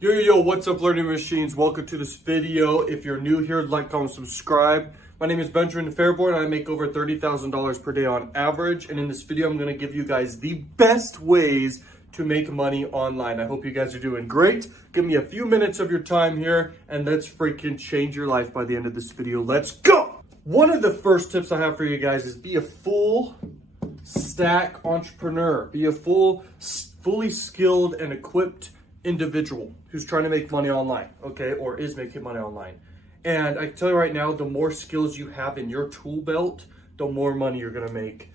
Yo, what's up, Learning Machines? Welcome to this video. If you're new here, like, comment, subscribe. My name is Benjamin Fairborn. I make over $30,000 per day on average. And in this video, I'm going to give you guys the best ways to make money online. I hope you guys are doing great. Give me a few minutes of your time here and let's freaking change your life by the end of this video. Let's go! One of the first tips I have for you guys is be a full stack entrepreneur. Be a fully skilled and equipped individual who's trying to make money online, okay, or is making money online. And I can tell you right now, the more skills you have in your tool belt, the more money you're gonna make,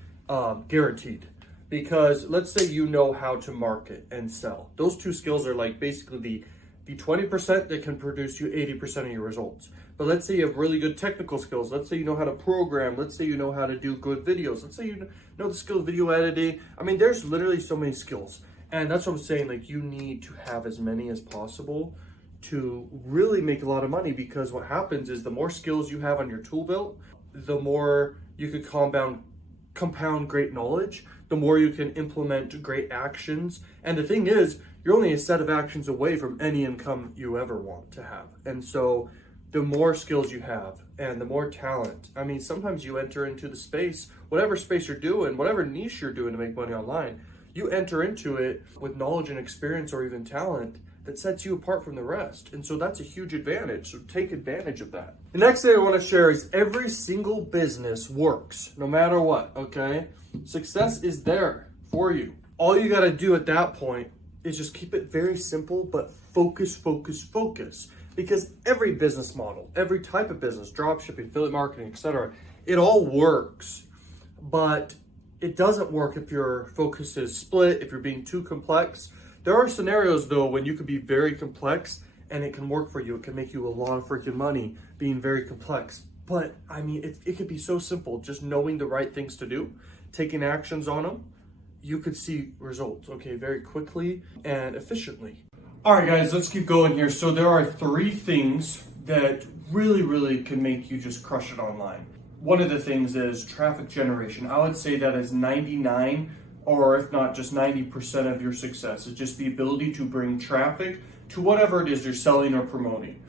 guaranteed. Because let's say you know how to market and sell. Those two skills are like basically the 20% that can produce you 80% of your results. But let's say you have really good technical skills. Let's say you know how to program. Let's say you know how to do good videos. Let's say you know the skill of video editing. I mean, there's literally so many skills. And that's what I'm saying, like you need to have as many as possible to really make a lot of money, because what happens is the more skills you have on your tool belt, the more you could compound great knowledge, the more you can implement great actions. And the thing is, you're only a set of actions away from any income you ever want to have. And so the more skills you have and the more talent, I mean, sometimes you enter into the space, whatever space you're doing, whatever niche you're doing to make money online, you enter into it with knowledge and experience or even talent that sets you apart from the rest. And so that's a huge advantage. So take advantage of that. The next thing I want to share is every single business works no matter what, okay? Success is there for you. All you got to do at that point is just keep it very simple, but focus. Because every business model, every type of business, dropshipping, affiliate marketing, etc., it all works. But it doesn't work if your focus is split, if you're being too complex. There are scenarios though when you could be very complex and it can work for you. It can make you a lot of freaking money being very complex. But I mean, it could be so simple. Just knowing the right things to do, taking actions on them, you could see results, okay, very quickly and efficiently. All right, guys, let's keep going here. So there are 3 things that really can make you just crush it online. One of the things is traffic generation. I would say that is 99, or if not just 90% of your success. It's just the ability to bring traffic to whatever it is you're selling or promoting.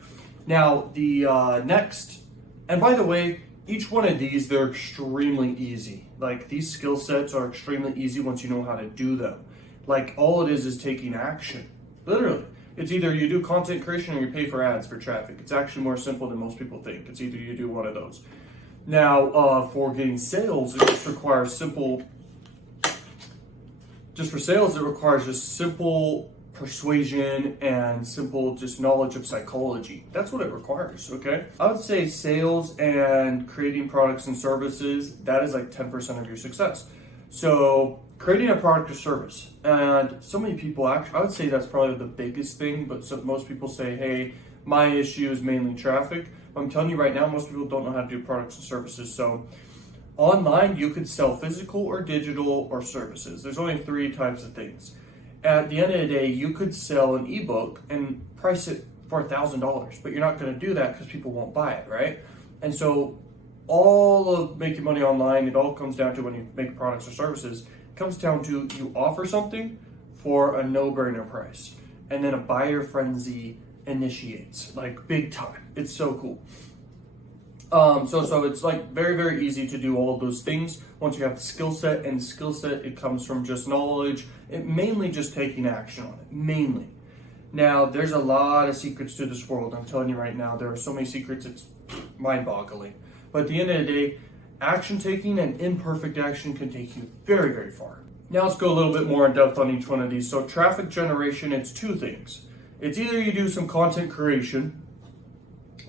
Now, the next, and by the way, each one of these, they're extremely easy. Like these skill sets are extremely easy once you know how to do them. Like all it is taking action, literally. It's either you do content creation or you pay for ads for traffic. It's actually more simple than most people think. It's either you do one of those. Now, for getting sales, it just requires simple persuasion and simple just knowledge of psychology. That's what it requires, okay? I would say sales and creating products and services, that is like 10% of your success. So creating a product or service, and so many people actually, I would say that's probably the biggest thing, but most people say, hey, my issue is mainly traffic. I'm telling you right now, most people don't know how to do products and services. So online, you could sell physical or digital or services. There's only 3 types of things. At the end of the day, you could sell an ebook and price it for $1,000, but you're not going to do that because people won't buy it, right? And so all of making money online, it all comes down to, when you make products or services, it comes down to you offer something for a no-brainer price, and then a buyer frenzy initiates, like big time. It's so cool. So it's like very easy to do all of those things once you have the skill set, and skill set, it comes from just knowledge, it mainly just taking action on it, mainly. Now, there's a lot of secrets to this world. I'm telling you right now, there are so many secrets, it's mind-boggling. But at the end of the day, action taking and imperfect action can take you very far. Now let's go a little bit more in depth on each one of these. So traffic generation, it's 2 things. It's either you do some content creation,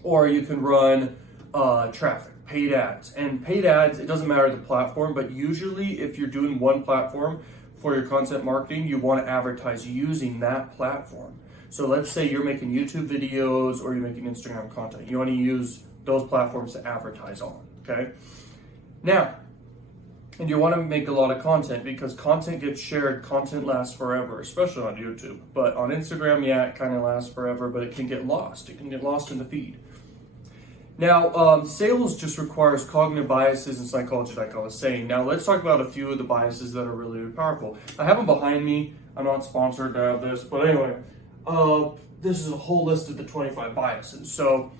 or you can run traffic, paid ads. And paid ads, it doesn't matter the platform, but usually if you're doing one platform for your content marketing, you want to advertise using that platform. So let's say you're making YouTube videos or you're making Instagram content. You want to use those platforms to advertise on, okay? Now, and you want to make a lot of content, because content gets shared, content lasts forever, especially on YouTube. But on Instagram, yeah, it kind of lasts forever, but it can get lost. It can get lost in the feed. Now, sales just requires cognitive biases and psychology, like I was saying. Now, let's talk about a few of the biases that are really powerful. I have them behind me. I'm not sponsored to have this, but anyway, this is a whole list of the 25 biases. So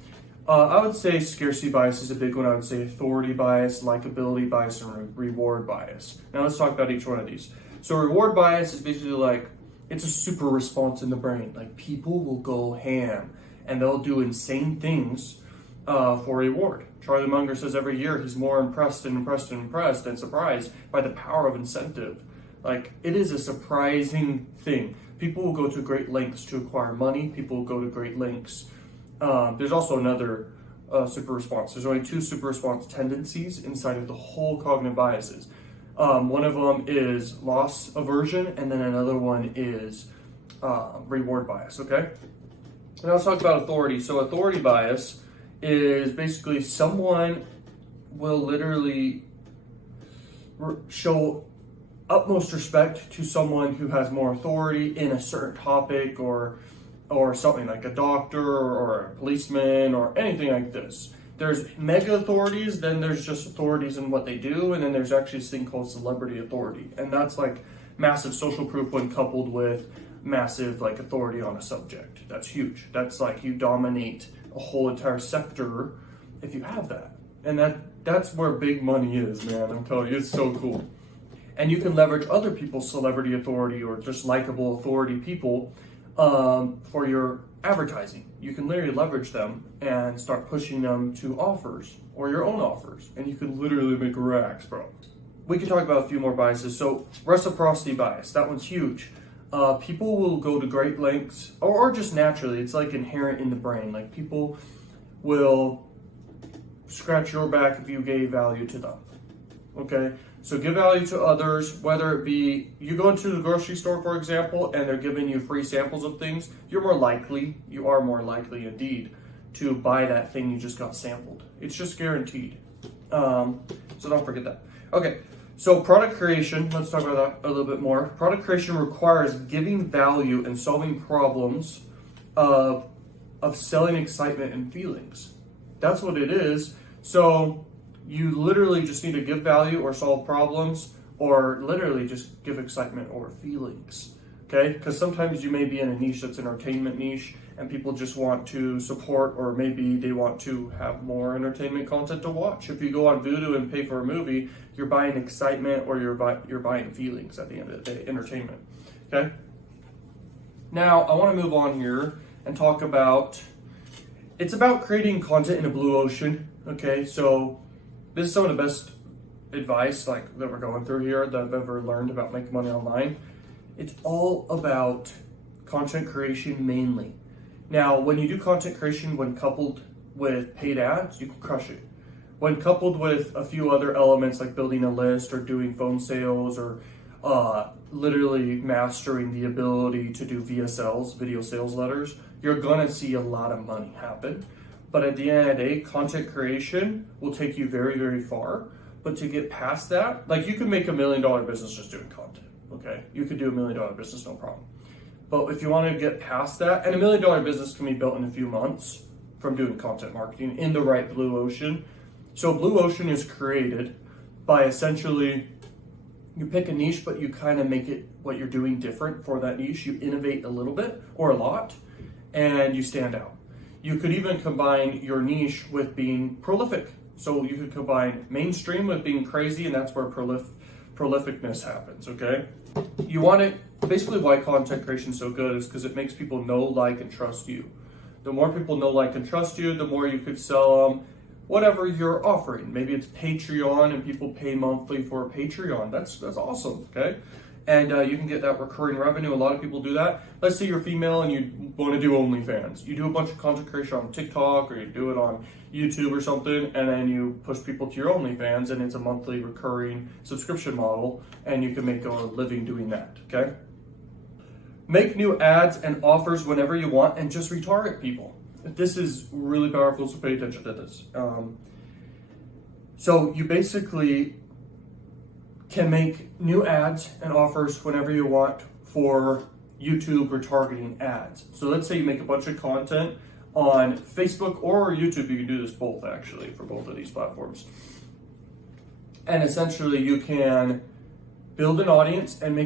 I would say scarcity bias is a big one. I would say authority bias, likability bias, and reward bias. Now let's talk about each one of these. So reward bias is basically like, it's a super response in the brain. Like people will go ham and they'll do insane things for reward. Charlie Munger says every year he's more impressed and surprised by the power of incentive. Like it is a surprising thing. People will go to great lengths to acquire money. People will go to great lengths. There's also another super response. There's only 2 super response tendencies inside of the whole cognitive biases. One of them is loss aversion, and then another one is reward bias, okay? Now let's talk about authority. So authority bias is basically someone will literally show utmost respect to someone who has more authority in a certain topic or something, like a doctor or a policeman or anything like this. There's mega authorities, then there's just authorities in what they do, and then there's actually this thing called celebrity authority. And that's like massive social proof when coupled with massive like authority on a subject. That's huge. That's like you dominate a whole entire sector if you have that. And that's where big money is, man. I'm telling you, it's so cool. And you can leverage other people's celebrity authority or just likable authority people for your advertising. You can literally leverage them and start pushing them to offers or your own offers, and you can literally make racks, bro. We can talk about a few more biases. So reciprocity bias, that one's huge. People will go to great lengths, or just naturally, it's like inherent in the brain. Like people will scratch your back if you gave value to them. Okay, so give value to others, whether it be you go into the grocery store, for example, and they're giving you free samples of things, you are more likely indeed to buy that thing you just got sampled. It's just guaranteed. So don't forget that. Okay, so product creation, let's talk about that a little bit more. Product creation requires giving value and solving problems of selling excitement and feelings. That's what it is. So you literally just need to give value or solve problems, or literally just give excitement or feelings, okay? Because sometimes you may be in a niche that's an entertainment niche and people just want to support, or maybe they want to have more entertainment content to watch. If you go on Vudu and pay for a movie, you're buying excitement or you're buying feelings at the end of the day, entertainment, okay? Now, I want to move on here and talk about, it's about creating content in a blue ocean, okay? So this is some of the best advice like that we're going through here that I've ever learned about making money online. It's all about content creation mainly. Now, when you do content creation, when coupled with paid ads, you can crush it. When coupled with a few other elements like building a list or doing phone sales or literally mastering the ability to do VSLs, video sales letters, you're gonna see a lot of money happen. But at the end of the day, content creation will take you very, very far. But to get past that, like you can make $1 million business just doing content, okay? You could do $1 million business, no problem. But if you want to get past that, and $1 million business can be built in a few months from doing content marketing in the right blue ocean. So blue ocean is created by essentially, you pick a niche, but you kind of make it what you're doing different for that niche. You innovate a little bit or a lot, and you stand out. You could even combine your niche with being prolific. So you could combine mainstream with being crazy, and that's where prolificness happens, okay? You want it, basically why content creation is so good is because it makes people know, like, and trust you. The more people know, like, and trust you, the more you could sell them whatever you're offering. Maybe it's Patreon and people pay monthly for Patreon. That's awesome, okay? And you can get that recurring revenue. A lot of people do that. Let's say you're female and you want to do OnlyFans. You do a bunch of content creation on TikTok, or you do it on YouTube or something, and then you push people to your OnlyFans, and it's a monthly recurring subscription model, and you can make a living doing that, okay? Make new ads and offers whenever you want, and just retarget people. This is really powerful, so pay attention to this. So you basically can make new ads and offers whenever you want for YouTube retargeting ads. So let's say you make a bunch of content on Facebook or YouTube. You can do this both, actually, for both of these platforms. And essentially you can build an audience and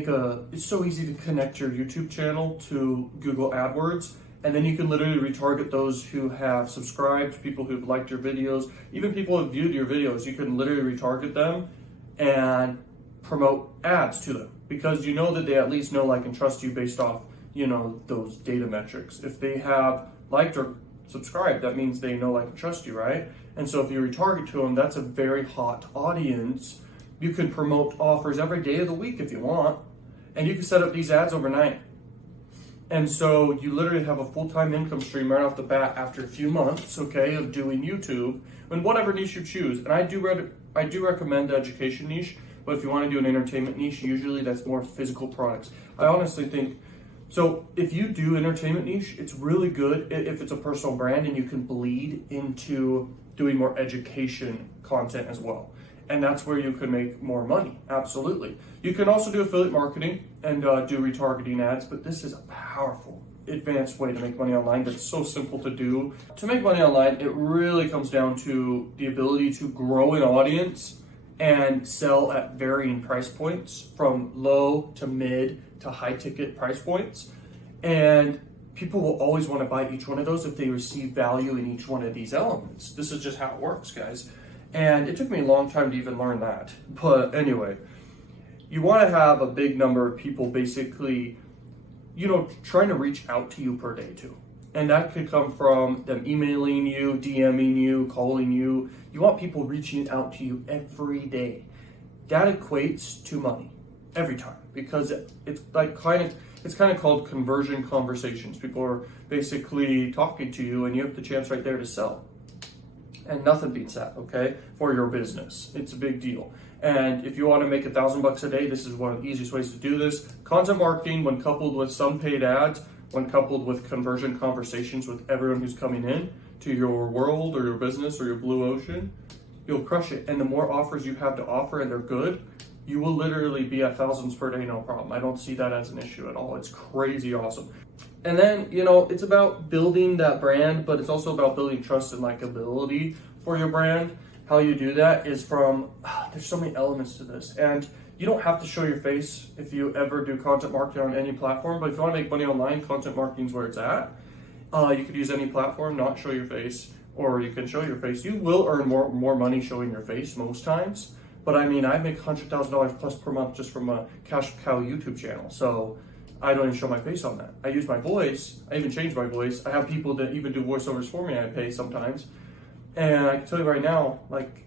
it's so easy to connect your YouTube channel to Google AdWords And then you can literally retarget those who have subscribed, people who've liked your videos, even people who have viewed your videos. You can literally retarget them and promote ads to them, because you know that they at least know, like, and trust you based off, you know, those data metrics. If they have liked or subscribed, that means they know, like, and trust you, right? And so if you retarget to them, that's a very hot audience. You can promote offers every day of the week if you want, and you can set up these ads overnight. And so you literally have a full-time income stream right off the bat after a few months, okay, of doing YouTube in whatever niche you choose. And I do recommend the education niche, but if you want to do an entertainment niche, usually that's more physical products. I honestly think, so if you do entertainment niche, it's really good if it's a personal brand and you can bleed into doing more education content as well. And that's where you can make more money, absolutely. You can also do affiliate marketing and do retargeting ads, but this is a powerful, advanced way to make money online that's so simple to do. To make money online, it really comes down to the ability to grow an audience and sell at varying price points, from low to mid to high ticket price points. And people will always want to buy each one of those if they receive value in each one of these elements. This is just how it works, guys. And it took me a long time to even learn that. But anyway, you want to have a big number of people basically, you know, trying to reach out to you per day too. And that could come from them emailing you, DMing you, calling you. You want people reaching out to you every day. That equates to money every time, because it's like it's kind of called conversion conversations. People are basically talking to you and you have the chance right there to sell. And nothing beats that, okay, for your business. It's a big deal. And if you want to make $1,000 a day, this is one of the easiest ways to do this. Content marketing, when coupled with some paid ads, when coupled with conversion conversations with everyone who's coming in to your world or your business or your blue ocean, you'll crush it. And the more offers you have to offer and they're good, you will literally be at thousands per day, no problem. I don't see that as an issue at all. It's crazy awesome. And then, you know, it's about building that brand, but it's also about building trust and likability for your brand. How you do that is from, there's so many elements to this. And you don't have to show your face if you ever do content marketing on any platform, but if you want to make money online, content marketing is where it's at. You could use any platform, not show your face, or you can show your face. You will earn more money showing your face most times. But I mean, I make $100,000 plus per month just from a Cash Cow YouTube channel. So I don't even show my face on that. I use my voice. I even change my voice. I have people that even do voiceovers for me. I pay sometimes. And I can tell you right now, like,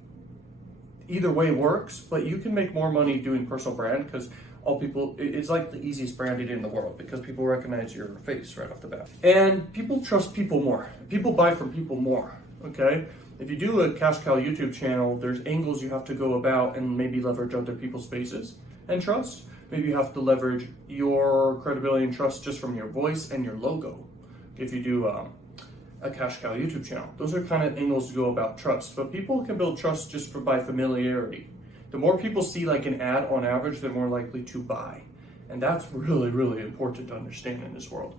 either way works, but you can make more money doing personal brand, because all people, it's like the easiest branding in the world, because people recognize your face right off the bat. And people trust people more. People buy from people more, okay? If you do a Cash Cow YouTube channel, there's angles you have to go about and maybe leverage other people's faces and trust. Maybe you have to leverage your credibility and trust just from your voice and your logo. If you do a Cash Cow YouTube channel, those are kind of angles to go about trust. But people can build trust just by familiarity. The more people see like an ad on average, they're more likely to buy. And that's really, really important to understand in this world.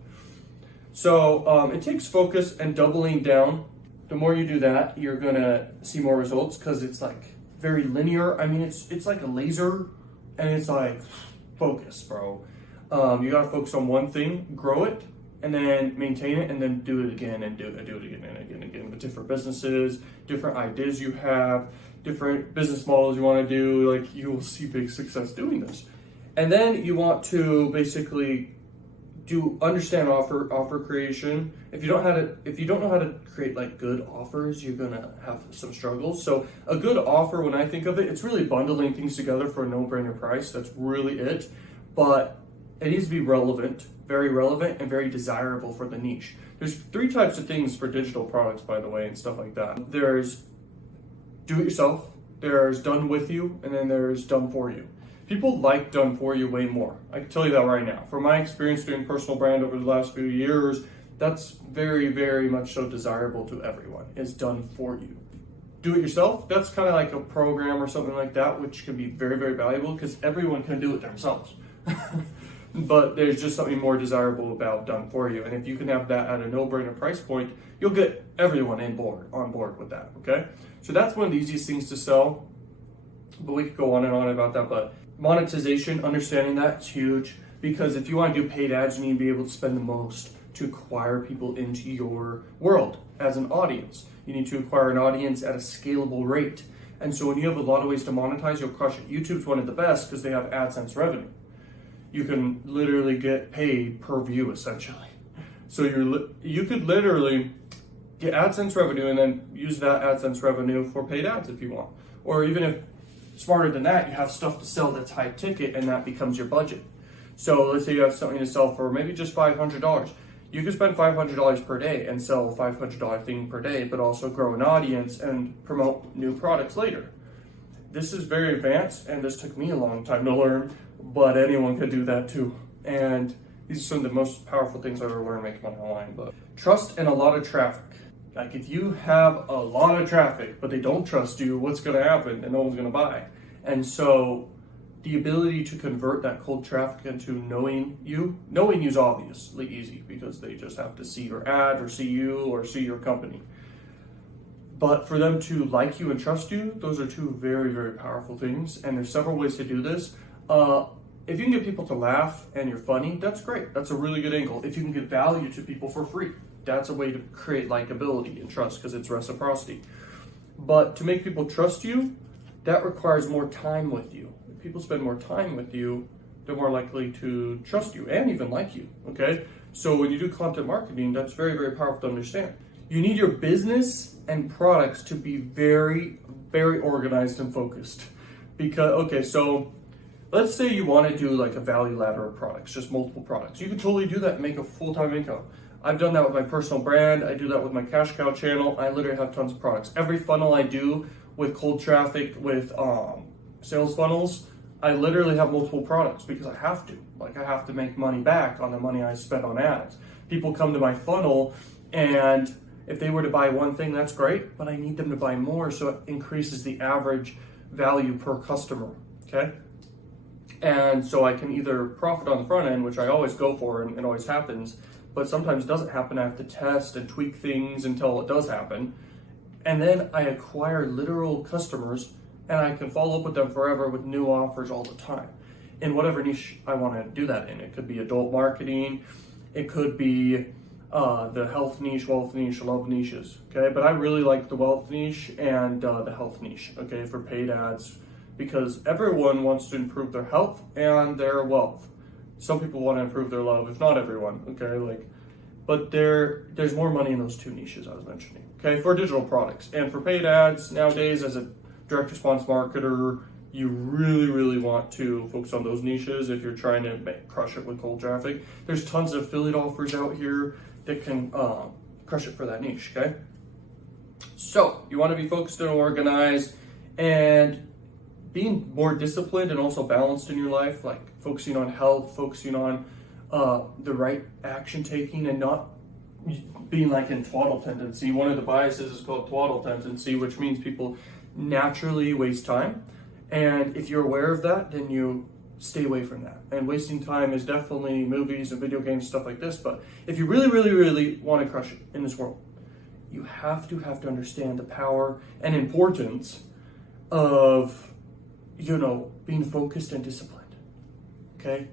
So it takes focus and doubling down. The more you do that, you're gonna see more results, because it's like very linear. I mean, it's like a laser, and it's like, focus, bro. You gotta focus on one thing, grow it, and then maintain it, and then do it again, and do it again and again and again with different businesses, different ideas you have, different business models you want to do. Like, you will see big success doing this. And then you want to basically understand offer creation. If you don't know how to create like good offers, you're gonna have some struggles. So a good offer, when I think of it, it's really bundling things together for a no-brainer price. That's really it. But it needs to be relevant, and very desirable for the niche. There's 3 types of things for digital products, by the way, and stuff like that. There's do it yourself, there's done with you, and then there's done for you. People like done for you way more. I can tell you that right now. From my experience doing personal brand over the last few years, that's very, very much so desirable to everyone, is done for you. Do it yourself, that's kind of like a program or something like that, which can be very, very valuable, because everyone can do it themselves. But there's just something more desirable about done for you. And if you can have that at a no-brainer price point, you'll get everyone on board with that, okay? So that's one of the easiest things to sell. But we could go on and on about that. But monetization, understanding that's huge, because if you want to do paid ads, you need to be able to spend the most to acquire people into your world as an audience. You need to acquire an audience at a scalable rate. And so when you have a lot of ways to monetize, you'll crush it. YouTube's one of the best because they have AdSense revenue. You can literally get paid per view essentially. So you could literally get AdSense revenue and then use that AdSense revenue for paid ads if you want. Or even if smarter than that, you have stuff to sell that's high ticket and that becomes your budget. So let's say you have something to sell for maybe just $500. You can spend $500 per day and sell a $500 thing per day, but also grow an audience and promote new products later. This is very advanced, and this took me a long time to learn, but anyone could do that too. And these are some of the most powerful things I ever learned making money online. But trust and a lot of traffic. Like if you have a lot of traffic, but they don't trust you, what's going to happen? And no one's going to buy. And so the ability to convert that cold traffic into knowing you is obviously easy because they just have to see your ad or see you or see your company. But for them to like you and trust you, those are two very, very powerful things. And there's several ways to do this. If you can get people to laugh and you're funny, that's great. That's a really good angle. If you can give value to people for free, that's a way to create likability and trust because it's reciprocity. But to make people trust you, that requires more time with you. If people spend more time with you, they're more likely to trust you and even like you, okay? So when you do content marketing, that's very, very powerful to understand. You need your business and products to be very, very organized and focused. Because, okay, so let's say you want to do like a value ladder of products, just multiple products. You can totally do that and make a full-time income. I've done that with my personal brand. I do that with my Cash Cow channel. I literally have tons of products. Every funnel I do with cold traffic, with sales funnels, I literally have multiple products because I have to. Like I have to make money back on the money I spent on ads. People come to my funnel and if they were to buy one thing, that's great, but I need them to buy more so it increases the average value per customer, okay? And so I can either profit on the front end, which I always go for and it always happens, but sometimes it doesn't happen. I have to test and tweak things until it does happen. And then I acquire literal customers and I can follow up with them forever with new offers all the time in whatever niche I want to do that in. It could be adult marketing, it could be the health niche, wealth niche, love niches, okay? But I really like the wealth niche and the health niche, okay, for paid ads because everyone wants to improve their health and their wealth. Some people want to improve their love, if not everyone, okay? But there's more money in those two niches I was mentioning, okay, for digital products. And for paid ads, nowadays as a direct response marketer, you really, really want to focus on those niches if you're trying to crush it with cold traffic. There's tons of affiliate offers out here that can crush it for that niche, okay? So you want to be focused and organized and being more disciplined and also balanced in your life, like focusing on health, focusing on the right action taking and not being like in twaddle tendency. One of the biases is called twaddle tendency, which means people naturally waste time. And if you're aware of that, then you stay away from that. And wasting time is definitely movies and video games, stuff like this. But if you really, really, really want to crush it in this world, you have to understand the power and importance of, being focused and disciplined, okay?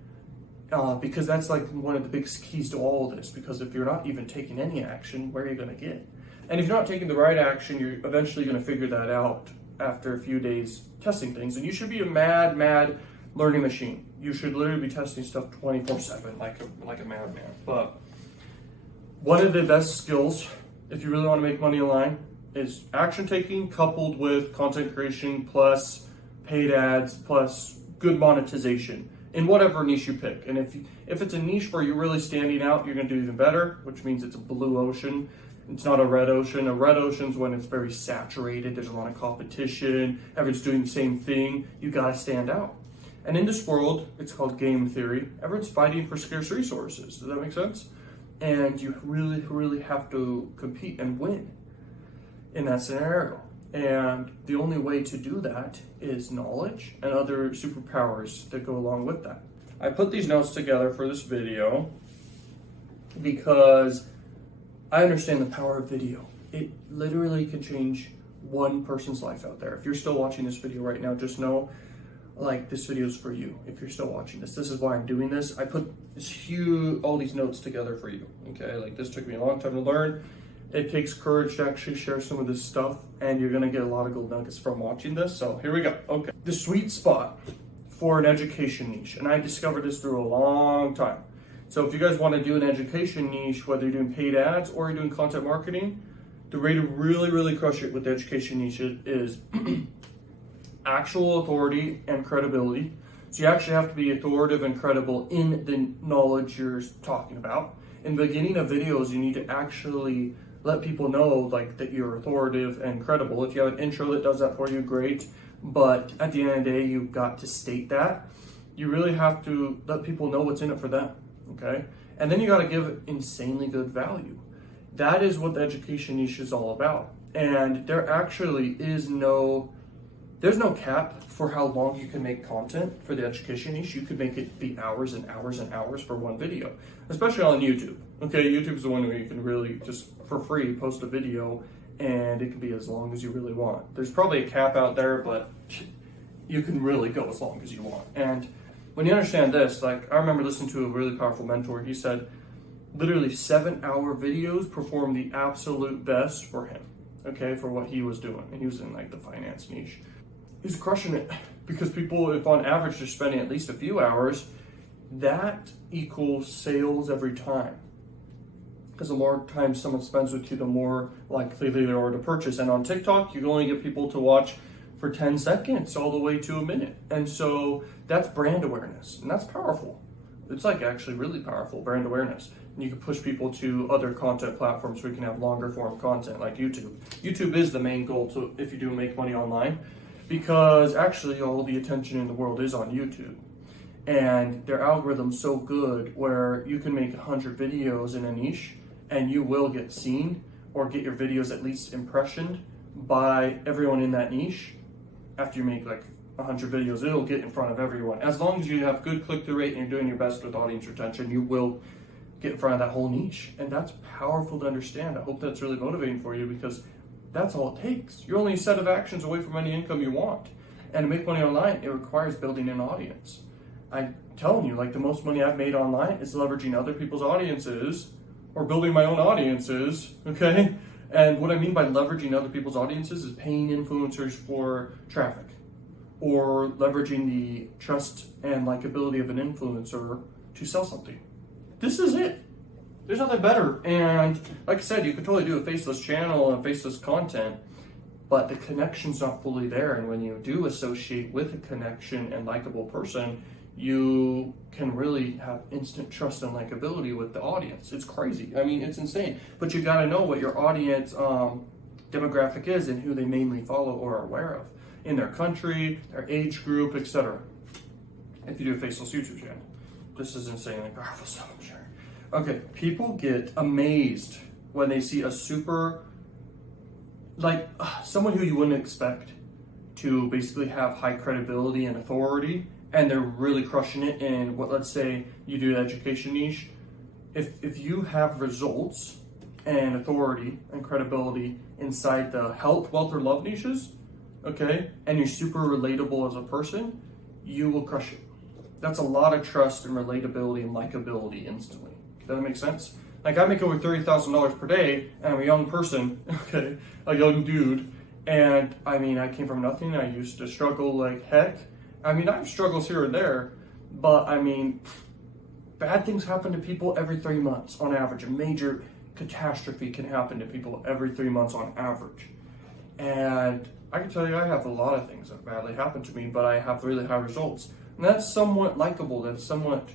Because that's like one of the big keys to all of this, because if you're not even taking any action, where are you going to get? And if you're not taking the right action, you're eventually going to figure that out after a few days testing things. And you should be a mad learning machine. You should literally be testing stuff 24/7 like a madman. But one of the best skills, if you really want to make money online, is action taking coupled with content creation plus paid ads plus good monetization in whatever niche you pick. And if it's a niche where you're really standing out, you're going to do even better, which means it's a blue ocean. It's not a red ocean. A red ocean's when it's very saturated. There's a lot of competition. Everyone's doing the same thing. You got to stand out. And in this world, it's called game theory. Everyone's fighting for scarce resources. Does that make sense? And you really, really have to compete and win in that scenario. And the only way to do that is knowledge and other superpowers that go along with that. I put these notes together for this video because I understand the power of video. It literally can change one person's life out there. If you're still watching this video right now, just know, like, this video is for you. If you're still watching this, this is why I'm doing this. I put this huge, all these notes together for you. Okay, like this took me a long time to learn. It takes courage to actually share some of this stuff, and you're gonna get a lot of gold nuggets from watching this. So here we go. Okay, the sweet spot for an education niche, and I discovered this through a long time. So if you guys want to do an education niche, whether you're doing paid ads or you're doing content marketing, the way to really crush it with the education niche is actual authority and credibility. So you actually have to be authoritative and credible in the knowledge you're talking about. In the beginning of videos, you need to actually let people know like that you're authoritative and credible. If you have an intro that does that for you, great. But at the end of the day, you've got to state that. You really have to let people know what's in it for them, okay? And then you got to give insanely good value. That is what the education niche is all about. And there actually is there's no cap for how long you can make content for the education niche. You could make it be hours and hours and hours for one video, especially on YouTube. Okay, YouTube is the one where you can really just for free post a video and it can be as long as you really want. There's probably a cap out there, but you can really go as long as you want. And when you understand this, like I remember listening to a really powerful mentor, he said literally 7-hour videos perform the absolute best for him, okay, for what he was doing. And he was in like the finance niche. He's crushing it because people, if on average they're spending at least a few hours, that equals sales every time. Because the more time someone spends with you, the more likely they are to purchase. And on TikTok, you can only get people to watch for 10 seconds all the way to a minute. And so that's brand awareness, and that's powerful. It's like actually really powerful brand awareness. And you can push people to other content platforms where you can have longer form content like YouTube. YouTube is the main goal to if you do make money online, because actually all the attention in the world is on YouTube. And their algorithm's so good where you can make 100 videos in a niche and you will get seen or get your videos at least impressioned by everyone in that niche. After you make like 100 videos, it'll get in front of everyone. As long as you have good click-through rate and you're doing your best with audience retention, you will get in front of that whole niche. And that's powerful to understand. I hope that's really motivating for you because that's all it takes. You're only a set of actions away from any income you want. And to make money online, it requires building an audience. I'm telling you, like the most money I've made online is leveraging other people's audiences or building my own audiences, okay? And what I mean by leveraging other people's audiences is paying influencers for traffic or leveraging the trust and likability of an influencer to sell something. This is it. There's nothing better. And like I said, you could totally do a faceless channel and faceless content, but the connection's not fully there. And when you do associate with a connection and likable person, you can really have instant trust and likability with the audience. It's crazy. I mean, it's insane. But you got to know what your audience demographic is and who they mainly follow or are aware of in their country, their age group, etc. If you do a faceless YouTube channel, this is insanely powerful stuff, I'm sure. Okay, people get amazed when they see a super, like someone who you wouldn't expect to basically have high credibility and authority, and they're really crushing it in what, let's say you do an education niche. If you have results and authority and credibility inside the health, wealth, or love niches, okay, and you're super relatable as a person, you will crush it. That's a lot of trust and relatability and likability instantly. Does that make sense? Like I make over $30,000 per day and I'm a young person, okay, a young dude. And I mean, I came from nothing. I used to struggle like heck. I mean, I have struggles here and there, but I mean, bad things happen to people every 3 months on average. A major catastrophe can happen to people every 3 months on average. And I can tell you, I have a lot of things that badly happen to me, but I have really high results. And that's somewhat likable, that's somewhat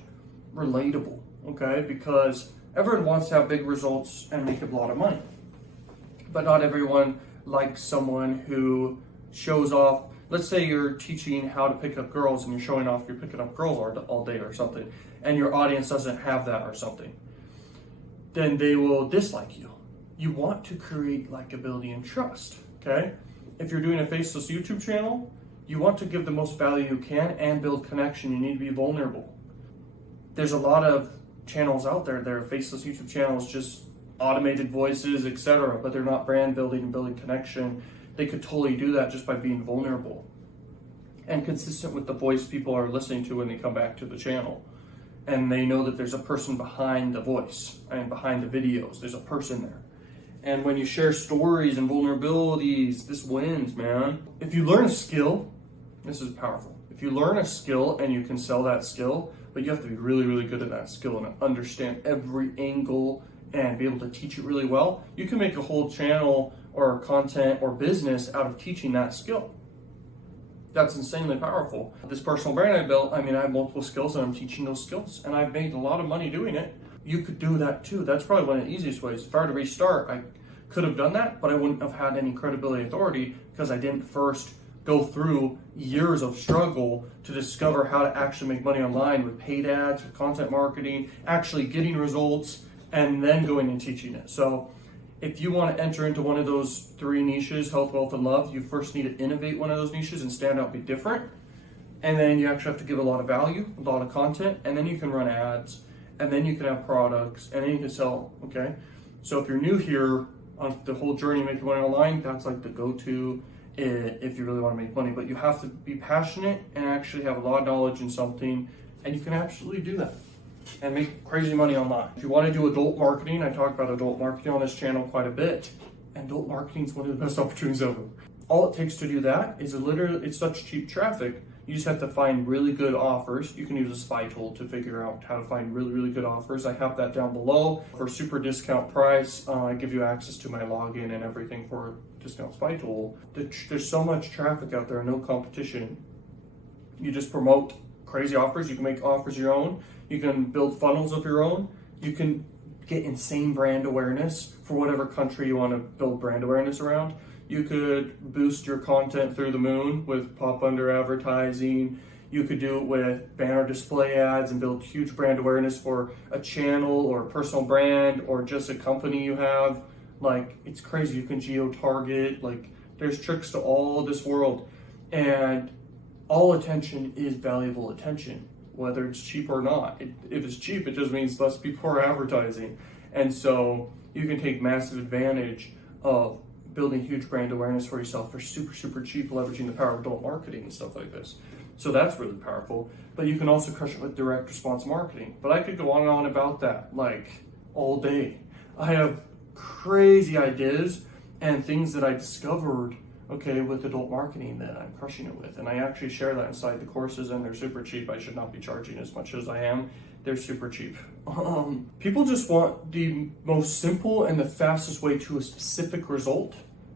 relatable, okay? Because everyone wants to have big results and make a lot of money. But not everyone likes someone who shows off. Let's say you're teaching how to pick up girls and you're showing off you're picking up girls all day or something, and your audience doesn't have that or something. Then they will dislike you. You want to create likability and trust, okay? If you're doing a faceless YouTube channel, you want to give the most value you can and build connection. You need to be vulnerable. There's a lot of channels out there that are faceless YouTube channels, just automated voices, etc., but they're not brand building and building connection. They could totally do that just by being vulnerable and consistent with the voice people are listening to when they come back to the channel. and they know that there's a person behind the voice and behind the videos. There's a person there. And when you share stories and vulnerabilities, this wins, man. If you learn a skill, this is powerful. If you learn a skill and you can sell that skill, but you have to be really, really good at that skill and understand every angle and be able to teach it really well, you can make a whole channel or content or business out of teaching that skill. That's insanely powerful. This personal brand I built, I have multiple skills and I'm teaching those skills, and I've made a lot of money doing it. You could do that too. That's probably one of the easiest ways. If I were to restart, I could have done that, but I wouldn't have had any credibility authority because I didn't first go through years of struggle to discover how to actually make money online with paid ads, with content marketing, actually getting results, and then going and teaching it. So if you want to enter into one of those three niches, health, wealth, and love, you first need to innovate one of those niches and stand out, be different. And then you actually have to give a lot of value, a lot of content, and then you can run ads, and then you can have products, and then you can sell, okay? So if you're new here on the whole journey making money online, that's like the go-to if you really want to make money. But you have to be passionate and actually have a lot of knowledge in something, and you can absolutely do that and make crazy money online. If you want to do adult marketing, I talk about adult marketing on this channel quite a bit, and adult marketing is one of the best opportunities ever. All it takes to do that is it's such cheap traffic. You just have to find really good offers. You can use a spy tool to figure out how to find really, really good offers. I have that down below for a super discount price. I give you access to my login and everything for a discount spy tool. There's so much traffic out there, no competition. You just promote crazy offers. You can make offers your own. You can build funnels of your own. You can get insane brand awareness for whatever country you want to build brand awareness around. You could boost your content through the moon with pop under advertising. You could do it with banner display ads and build huge brand awareness for a channel or a personal brand or just a company you have. Like, it's crazy. You can geo-target. Like, there's tricks to all this world. And all attention is valuable attention, whether it's cheap or not. If it's cheap, it just means less people are advertising. And so you can take massive advantage of building huge brand awareness for yourself for super, super cheap, leveraging the power of adult marketing and stuff like this. So that's really powerful. But you can also crush it with direct response marketing. But I could go on and on about that, like, all day. I have crazy ideas and things that I discovered, okay, with adult marketing that I'm crushing it with. And I actually share that inside the courses, and they're super cheap. I should not be charging as much as I am. They're super cheap. People just want the most simple and the fastest way to a specific result.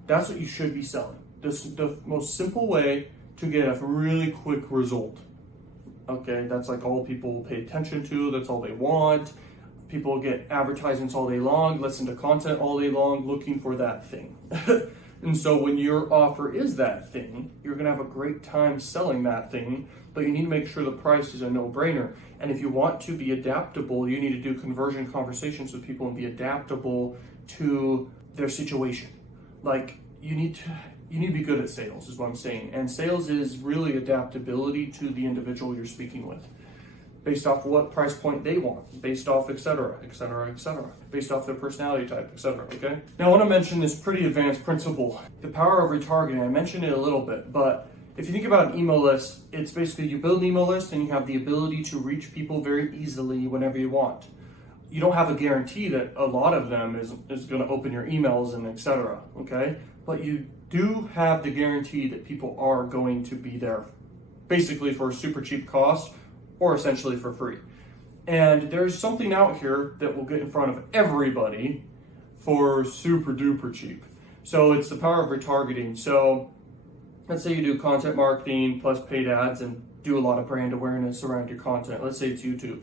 That's what you should be selling. The most simple way to get a really quick result. Okay, that's like all people pay attention to. That's all they want. People get advertisements all day long, listen to content all day long, looking for that thing. And so when your offer is that thing, you're gonna have a great time selling that thing, but you need to make sure the price is a no-brainer. And if you want to be adaptable, you need to do conversion conversations with people and be adaptable to their situation. Like, you need to be good at sales, is what I'm saying. And sales is really adaptability to the individual you're speaking with, based off what price point they want, based off et cetera, based off their personality type, etc. Okay? Now I want to mention this pretty advanced principle, the power of retargeting. I mentioned it a little bit, but if you think about an email list, it's basically you build an email list and you have the ability to reach people very easily whenever you want. You don't have a guarantee that a lot of them is going to open your emails and etc. Okay? But you do have the guarantee that people are going to be there basically for a super cheap cost, or essentially for free. And there's something out here that will get in front of everybody for super duper cheap. So it's the power of retargeting. So let's say you do content marketing plus paid ads and do a lot of brand awareness around your content. Let's say it's YouTube.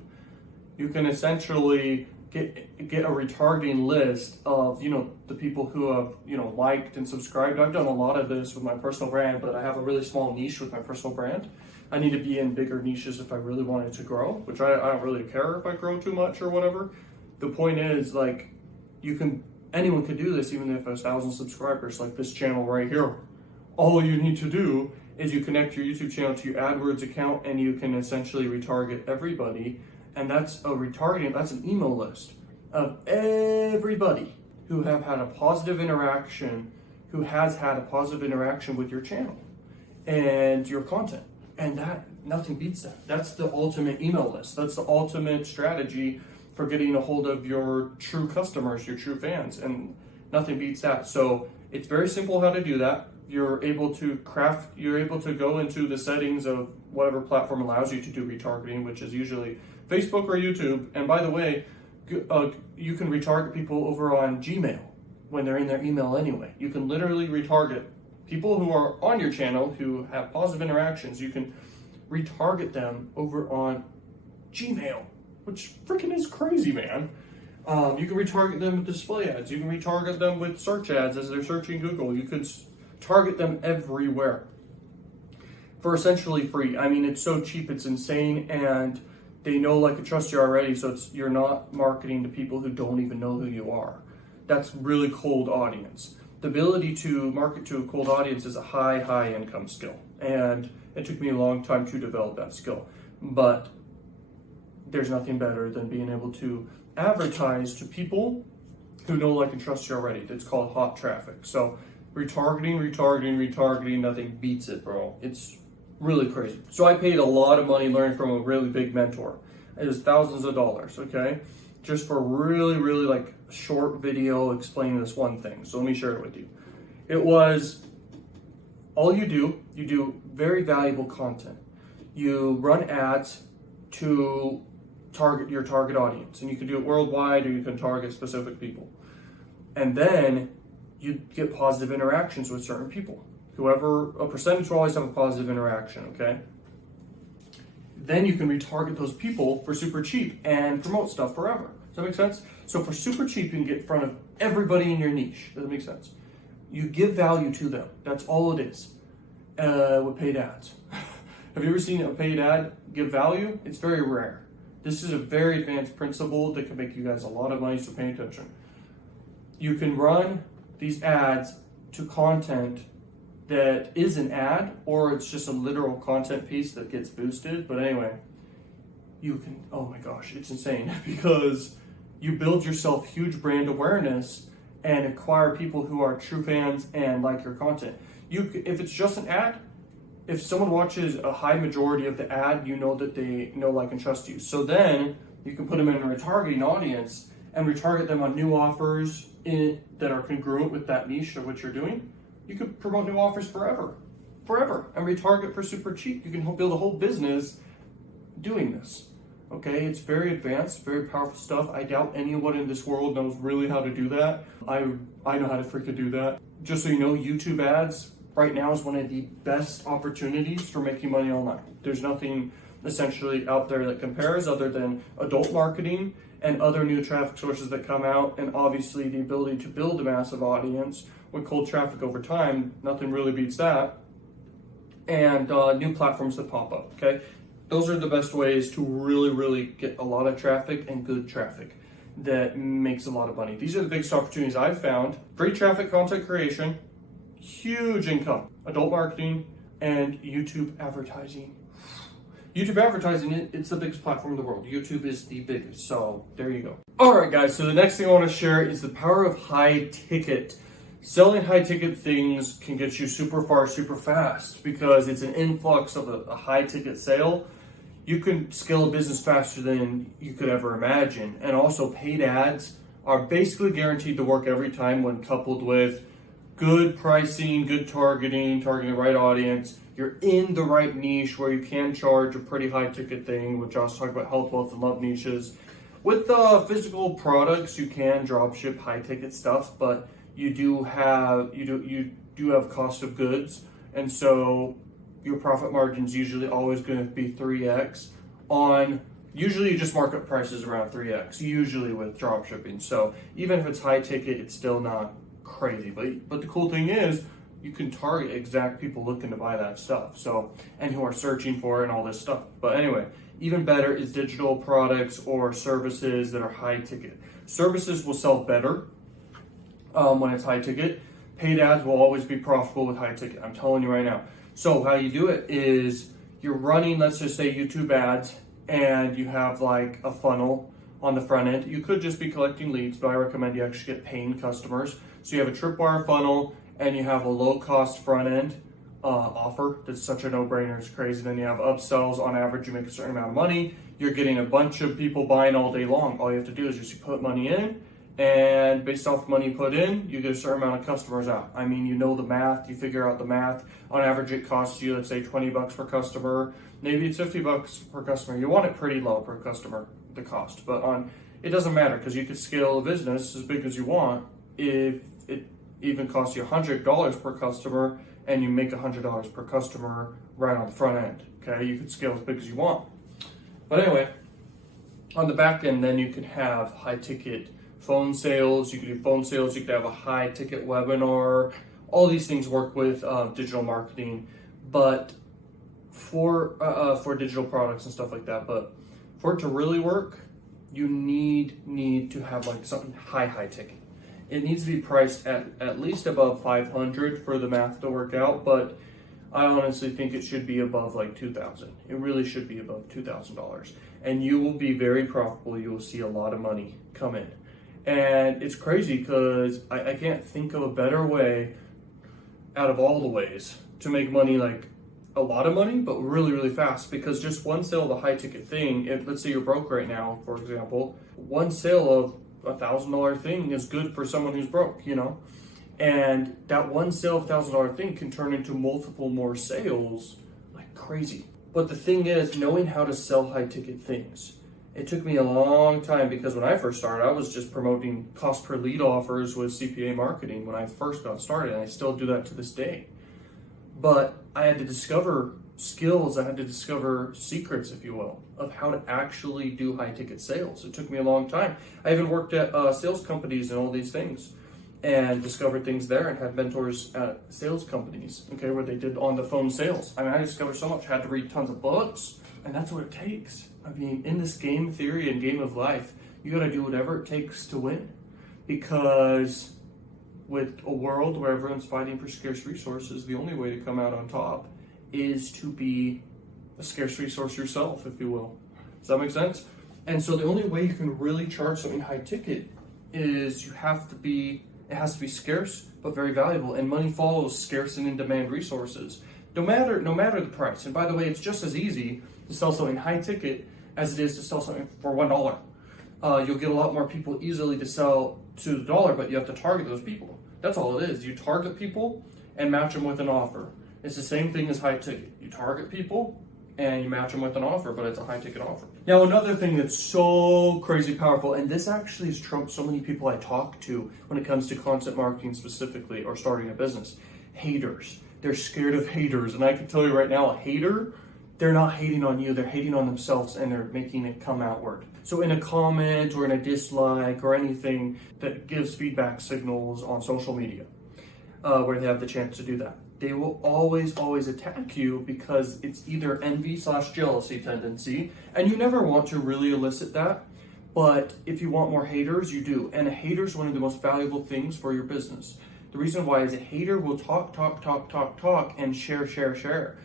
You can essentially get a retargeting list of, the people who have, liked and subscribed. I've done a lot of this with my personal brand, but I have a really small niche with my personal brand. I need to be in bigger niches if I really wanted to grow, which I don't really care if I grow too much or whatever. The point is, like, anyone could do this, even if there's 1,000 subscribers, like this channel right here. All you need to do is you connect your YouTube channel to your AdWords account, and you can essentially retarget everybody. And that's a retargeting, that's an email list of everybody who have had a positive interaction, who has had a positive interaction with your channel and your content. And nothing beats that. That's the ultimate email list. That's the ultimate strategy for getting a hold of your true customers, your true fans, and nothing beats that. So it's very simple how to do that. You're able to go into the settings of whatever platform allows you to do retargeting, which is usually Facebook or YouTube. And by the way, you can retarget people over on Gmail when they're in their email anyway. You can literally retarget people who are on your channel who have positive interactions. You can retarget them over on Gmail, which freaking is crazy, man. You can retarget them with display ads. You can retarget them with search ads as they're searching Google. You can target them everywhere for essentially free. I mean, it's so cheap, it's insane, and they know, like, and trust you already, so you're not marketing to people who don't even know who you are. That's really cold audience. The ability to market to a cold audience is a high income skill, and it took me a long time to develop that skill. But there's nothing better than being able to advertise to people who know, like, and trust you already. It's called hot traffic. So retargeting, nothing beats it, bro. It's really crazy. So I paid a lot of money learning from a really big mentor. It was thousands of dollars, okay? Just for really like short video explaining this one thing. So let me share it with you. It was, all you do very valuable content. You run ads to target your target audience, and you can do it worldwide, or you can target specific people. And then you get positive interactions with certain people. A percentage will always have a positive interaction, okay? Then you can retarget those people for super cheap and promote stuff forever. Does that make sense? So for super cheap, you can get in front of everybody in your niche. Does that make sense? You give value to them. That's all it is with paid ads. Have you ever seen a paid ad give value? It's very rare. This is a very advanced principle that can make you guys a lot of money, so pay attention. You can run these ads to content that is an ad, or it's just a literal content piece that gets boosted. But anyway, you can, oh my gosh, it's insane because you build yourself huge brand awareness and acquire people who are true fans and like your content. If it's just an ad, if someone watches a high majority of the ad, you know that they know, like, and trust you. So then you can put them in a retargeting audience and retarget them on new offers that are congruent with that niche of what you're doing. You could promote new offers forever, and retarget for super cheap. You can build a whole business doing this. Okay, it's very advanced, very powerful stuff. I doubt anyone in this world knows really how to do that. I know how to freaking do that. Just so you know, YouTube ads right now is one of the best opportunities for making money online. There's nothing essentially out there that compares other than adult marketing and other new traffic sources that come out, and obviously the ability to build a massive audience with cold traffic over time. Nothing really beats that. And new platforms that pop up, okay? Those are the best ways to really get a lot of traffic and good traffic that makes a lot of money. These are the biggest opportunities I've found. Free traffic, content creation, huge income, adult marketing, and YouTube advertising. YouTube advertising, it's the biggest platform in the world. YouTube is the biggest, so there you go. All right, guys, so the next thing I want to share is the power of high ticket. Selling high ticket things can get you super far, super fast, because it's an influx of a high ticket sale. You can scale a business faster than you could ever imagine. And also, paid ads are basically guaranteed to work every time when coupled with good pricing, good targeting the right audience. You're in the right niche where you can charge a pretty high ticket thing, which I was talking about, health, wealth, and love niches. With physical products, you can drop ship high ticket stuff, but you do have cost of goods, and so your profit margin is usually always going to be 3x on. Usually, you just mark up prices around 3x. Usually with drop shipping, so even if it's high ticket, it's still not crazy. But the cool thing is, you can target exact people looking to buy that stuff. So, and who are searching for it and all this stuff. But anyway, even better is digital products or services that are high ticket. Services will sell better when it's high ticket. Paid ads will always be profitable with high ticket. I'm telling you right now. So how you do it is you're running, let's just say, YouTube ads, and you have like a funnel on the front end. You could just be collecting leads, but I recommend you actually get paying customers. So you have a tripwire funnel and you have a low cost front end offer that's such a no-brainer. It's crazy. Then you have upsells. On average, you make a certain amount of money. You're getting a bunch of people buying all day long. All you have to do is just put money in, and based off money put in, you get a certain amount of customers out. I mean, you know the math. You figure out the math. On average, it costs you, let's say, $20 per customer. Maybe it's $50 per customer. You want it pretty low per customer, the cost. But it doesn't matter, because you could scale a business as big as you want if it even costs you $100 per customer and you make $100 per customer right on the front end. Okay, you could scale as big as you want. But anyway, on the back end, then you could have high ticket phone sales. You could do phone sales. You could have a high ticket webinar. All these things work with digital marketing, but for digital products and stuff like that. But for it to really work, you need to have like something high ticket. It needs to be priced at least above 500 for the math to work out, but I honestly think it should be above like 2,000. It really should be above $2,000, and you will be very profitable. You will see a lot of money come in, and it's crazy because I can't think of a better way out of all the ways to make money, like a lot of money, but really fast. Because just one sale of a high ticket thing, if let's say you're broke right now, for example, one sale of $1,000 thing is good for someone who's broke, you know? And that one sale of $1,000 thing can turn into multiple more sales like crazy. But the thing is, knowing how to sell high ticket things. It took me a long time, because when I first started, I was just promoting cost per lead offers with CPA marketing when I first got started, and I still do that to this day. But I had to discover skills, I had to discover secrets, if you will, of how to actually do high ticket sales. It took me a long time. I even worked at sales companies and all these things, and discovered things there, and had mentors at sales companies, okay, where they did on the phone sales. I mean, I discovered so much. I had to read tons of books, and that's what it takes. I mean, in this game theory and game of life, you got to do whatever it takes to win, because with a world where everyone's fighting for scarce resources, the only way to come out on top is to be a scarce resource yourself, if you will. Does that make sense? And so the only way you can really charge something high ticket is it has to be scarce but very valuable, and money follows scarce and in demand resources. No matter the price. And by the way, it's just as easy to sell something high ticket as it is to sell something for $1. You'll get a lot more people easily to sell to the dollar, but you have to target those people. That's all it is. You target people and match them with an offer. It's the same thing as high ticket. You target people and you match them with an offer, but it's a high ticket offer. Now, another thing that's so crazy powerful, and this actually has trumped so many people I talk to when it comes to content marketing specifically, or starting a business. Haters. They're scared of haters. And I can tell you right now, a hater, they're not hating on you, they're hating on themselves, and they're making it come outward. So in a comment or in a dislike or anything that gives feedback signals on social media, where they have the chance to do that, they will always attack you, because it's either envy/jealousy tendency, and you never want to really elicit that. But if you want more haters, you do. And a hater is one of the most valuable things for your business. The reason why is a hater will talk and share,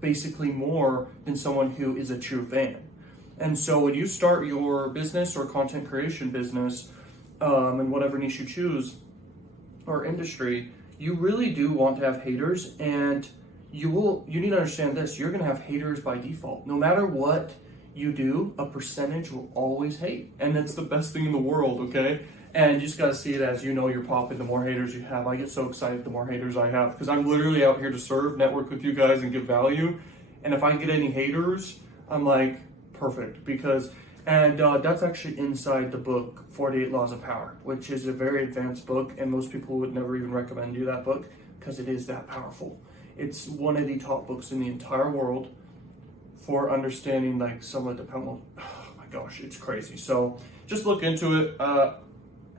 basically more than someone who is a true fan. And so when you start your business or content creation business, in whatever niche you choose or industry, you really do want to have haters, and you need to understand this. You're going to have haters by default. No matter what you do, a percentage will always hate. And that's the best thing in the world, okay? And you just got to see it as, you know, you're popping. The more haters you have, I get so excited the more haters I have, because I'm literally out here to serve, network with you guys, and give value. And if I get any haters, I'm like, perfect, because, and that's actually inside the book, 48 Laws of Power, which is a very advanced book, and most people would never even recommend you that book, because it is that powerful. It's one of the top books in the entire world for understanding like some of the, oh my gosh, it's crazy. So just look into it,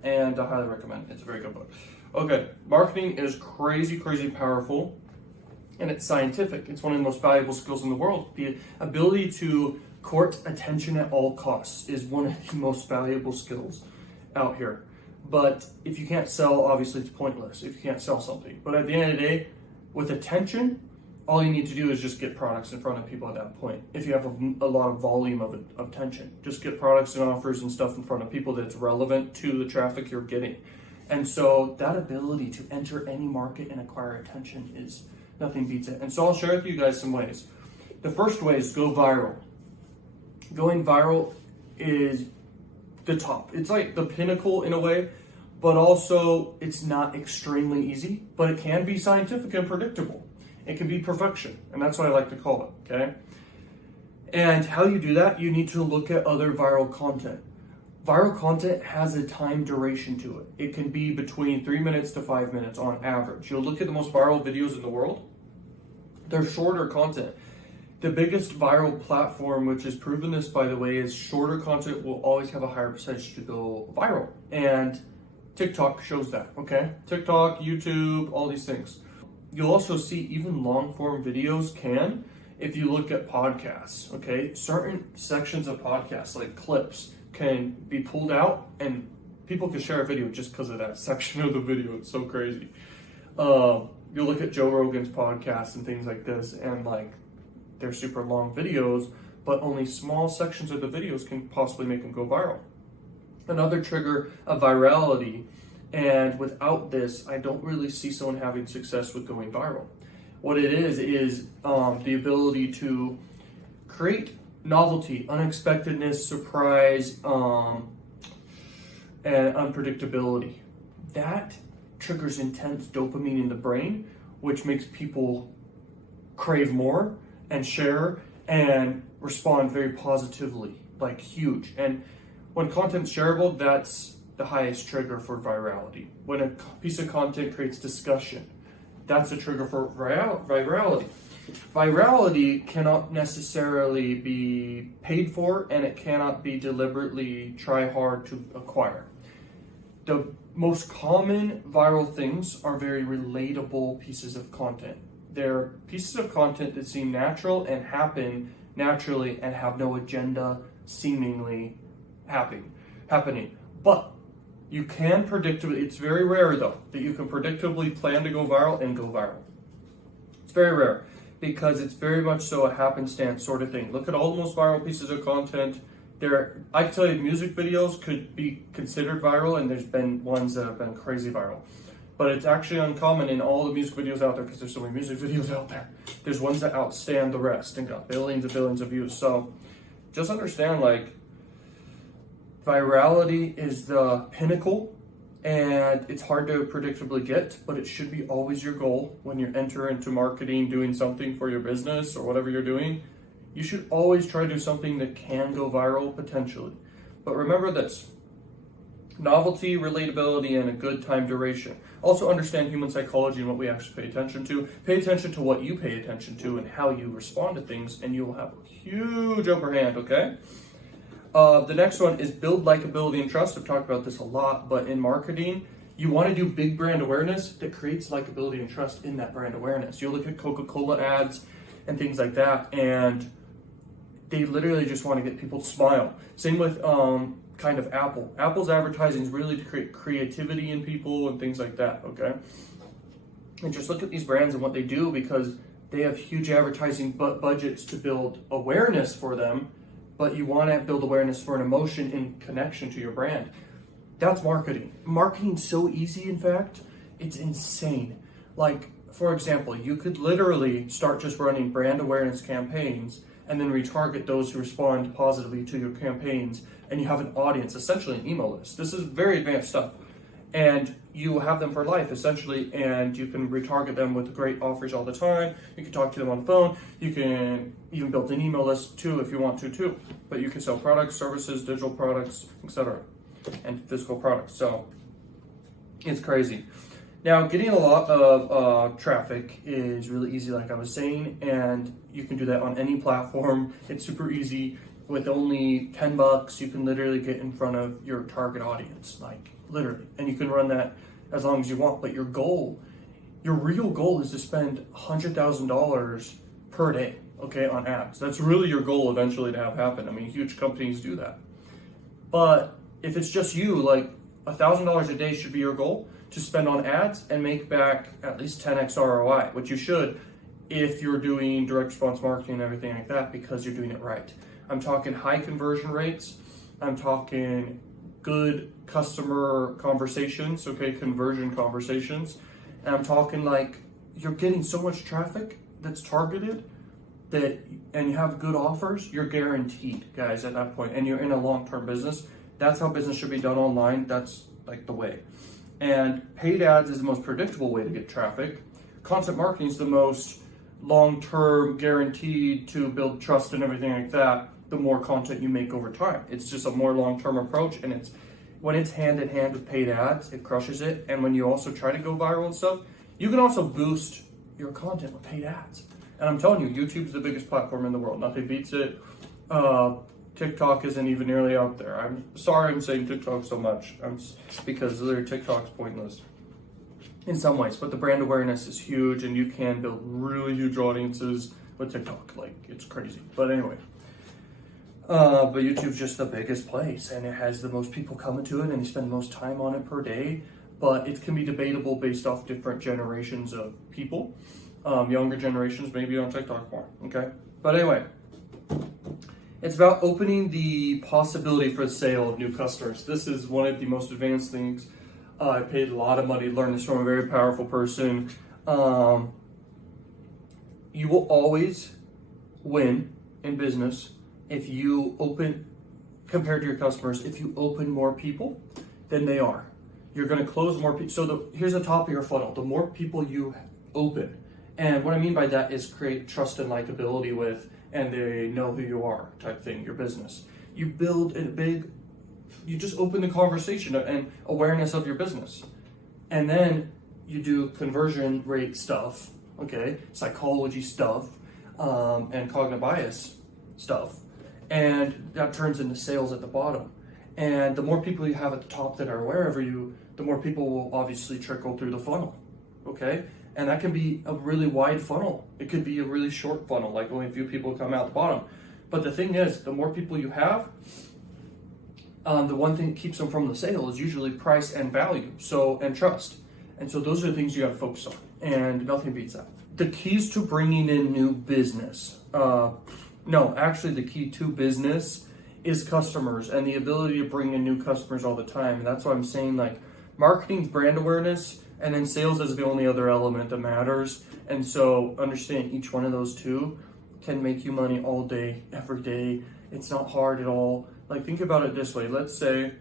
and I highly recommend it. It's a very good book. Okay, marketing is crazy powerful, and it's scientific. It's one of the most valuable skills in the world. The ability to court attention at all costs is one of the most valuable skills out here. But if you can't sell, obviously it's pointless if you can't sell something. But at the end of the day, with attention, all you need to do is just get products in front of people at that point. If you have a lot of volume of attention, just get products and offers and stuff in front of people that's relevant to the traffic you're getting. And so that ability to enter any market and acquire attention is Nothing beats it. And so I'll share with you guys some ways. The first way is go viral. Going viral is the top. It's like the pinnacle in a way, but also it's not extremely easy, but it can be scientific and predictable. It can be perfection, and that's what I like to call it, okay? And how you do that, you need to look at other viral content. Viral content has a time duration to it. It can be between 3 minutes to 5 minutes on average. You'll look at the most viral videos in the world. They're shorter content. The biggest viral platform, which has proven this, by the way, is shorter content will always have a higher percentage to go viral. And TikTok shows that, okay? TikTok, YouTube, all these things. You'll also see even long form videos can, if you look at podcasts, okay? Certain sections of podcasts, like clips, can be pulled out and people can share a video just because of that section of the video. It's so crazy. You'll look at Joe Rogan's podcast and things like this, and like they're super long videos, but only small sections of the videos can possibly make them go viral. Another trigger of virality, and without this, I don't really see someone having success with going viral. What it is the ability to create novelty, unexpectedness, surprise, and unpredictability. That triggers intense dopamine in the brain, which makes people crave more and share and respond very positively, like huge. And when content's shareable, that's the highest trigger for virality. When a piece of content creates discussion, that's a trigger for virality. Virality cannot necessarily be paid for, and it cannot be deliberately try hard to acquire. The most common viral things are very relatable pieces of content. They're pieces of content that seem natural and happen naturally and have no agenda seemingly happening. But you can predictably, it's very rare though, that you can predictably plan to go viral and go viral. It's very rare because it's very much so a happenstance sort of thing. Look at all the most viral pieces of content. I can tell you music videos could be considered viral, and there's been ones that have been crazy viral. But it's actually uncommon in all the music videos out there because there's so many music videos out there. There's ones that outstand the rest and got billions and billions of views. So just understand, like, virality is the pinnacle, and it's hard to predictably get, but it should be always your goal when you enter into marketing, doing something for your business or whatever you're doing. You should always try to do something that can go viral potentially. But remember this: novelty, relatability, and a good time duration. Also understand human psychology and what we actually pay attention to. Pay attention to what you pay attention to and how you respond to things, and you'll have a huge upper hand, okay? The next one is build likability and trust. I've talked about this a lot, but in marketing, you want to do big brand awareness that creates likability and trust in that brand awareness. You look at Coca-Cola ads and things like that, and they literally just want to get people to smile. Same with kind of Apple. Apple's advertising is really to create creativity in people and things like that, okay? And just look at these brands and what they do, because they have huge advertising budgets to build awareness for them, but you want to build awareness for an emotion in connection to your brand. That's marketing. Marketing's so easy, in fact, it's insane. Like, for example, you could literally start just running brand awareness campaigns and then retarget those who respond positively to your campaigns, and you have an audience, essentially an email list. This is very advanced stuff. And you have them for life, essentially, and you can retarget them with great offers all the time. You can talk to them on the phone. You can even build an email list too if you want to too. But you can sell products, services, digital products, etc., and physical products. So it's crazy. Now, getting a lot of traffic is really easy, like I was saying, and you can do that on any platform. It's super easy. With only $10, you can literally get in front of your target audience, like literally, and you can run that as long as you want. But your real goal is to spend $100,000 per day, okay, on ads. That's really your goal eventually to have happen. I mean, huge companies do that. But if it's just you, like $1,000 a day should be your goal to spend on ads and make back at least 10x ROI, which you should if you're doing direct response marketing and everything like that, because you're doing it right. I'm talking high conversion rates. I'm talking good customer conversations, okay, conversion conversations. And I'm talking like you're getting so much traffic that's targeted and you have good offers, you're guaranteed, guys, at that point, and you're in a long-term business. That's how business should be done online. That's like the way. And paid ads is the most predictable way to get traffic. Content marketing is the most long-term, guaranteed to build trust and everything like that. The more content you make over time, it's just a more long-term approach, and when it's hand in hand with paid ads, it crushes it. And when you also try to go viral and stuff, you can also boost your content with paid ads. And I'm telling you, YouTube's the biggest platform in the world. Nothing beats it. TikTok isn't even nearly out there. I'm sorry I'm saying TikTok so much, because their TikTok's pointless in some ways. But the brand awareness is huge, and you can build really huge audiences with TikTok. Like, it's crazy. But anyway, but YouTube's just the biggest place, and it has the most people coming to it, and they spend the most time on it per day. But it can be debatable based off different generations of people. Younger generations maybe on TikTok more, okay? But anyway, it's about opening the possibility for the sale of new customers. This is one of the most advanced things. I paid a lot of money to learn this from a very powerful person. You will always win in business if you compared to your customers, if you open more people than they are. You're gonna close more people. So here's the top of your funnel. The more people you open, and what I mean by that is create trust and likability with, and they know who you are type thing, your business. You build you just open the conversation and awareness of your business. And then you do conversion rate stuff, okay, psychology stuff, and cognitive bias stuff. And that turns into sales at the bottom. And the more people you have at the top that are aware of you, the more people will obviously trickle through the funnel, okay? And that can be a really wide funnel. It could be a really short funnel, like only a few people come out the bottom. But the thing is, the more people you have, the one thing that keeps them from the sale is usually price and value, and trust. And so those are the things you got to focus on, and nothing beats that. The keys to bringing in new business. The key to business is customers and the ability to bring in new customers all the time. And that's why I'm saying, like, marketing's brand awareness, and then sales is the only other element that matters. And so understand each one of those two can make you money all day, every day. It's not hard at all. Like, think about it this way. Let's say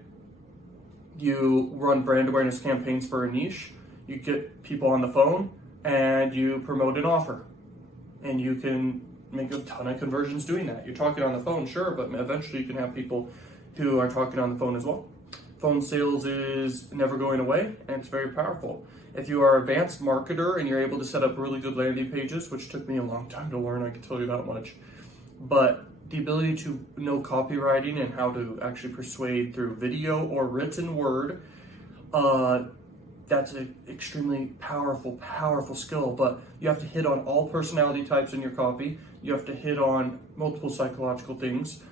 you run brand awareness campaigns for a niche. You get people on the phone and you promote an offer, and you can make a ton of conversions doing that. You're talking on the phone, sure, but eventually you can have people who are talking on the phone as well. Phone sales is never going away, and it's very powerful. If you are an advanced marketer and you're able to set up really good landing pages, which took me a long time to learn, I can tell you that much, but the ability to know copywriting and how to actually persuade through video or written word, that's an extremely powerful skill. But you have to hit on all personality types in your copy. You have to hit on multiple psychological things.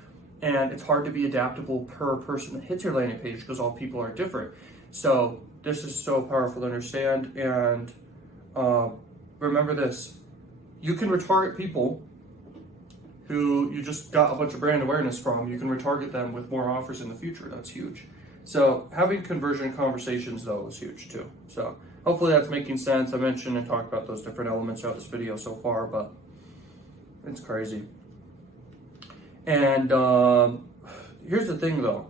And it's hard to be adaptable per person that hits your landing page because all people are different. So this is so powerful to understand. And remember this, you can retarget people who you just got a bunch of brand awareness from. You can retarget them with more offers in the future. That's huge. So having conversion conversations, though, is huge too. So hopefully that's making sense. I mentioned and talked about those different elements throughout this video so far, but it's crazy. And here's the thing, though.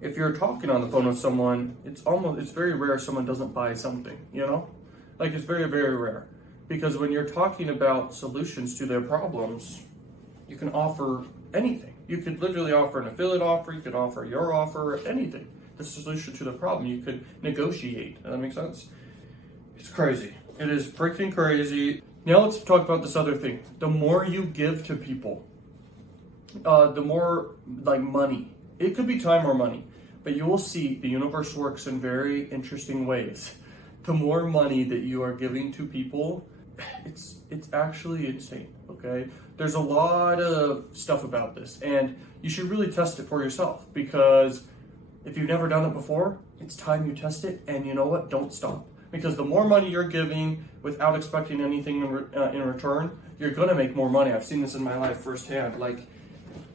If you're talking on the phone with someone, it's very rare someone doesn't buy something, you know? Like, it's very, very rare. Because when you're talking about solutions to their problems, you can offer anything. You could literally offer an affiliate offer, you could offer your offer, anything. The solution to the problem, you could negotiate. Does that make sense? It's crazy. It is freaking crazy. Now let's talk about this other thing. The more you give to people, the more, like, money. It could be time or money, but you will see the universe works in very interesting ways. The more money that you are giving to people, it's actually insane, okay? There's a lot of stuff about this, and you should really test it for yourself, because if you've never done it before, it's time you test it, and you know what? Don't stop. Because the more money you're giving without expecting anything in return, you're gonna make more money. I've seen this in my life firsthand. Like,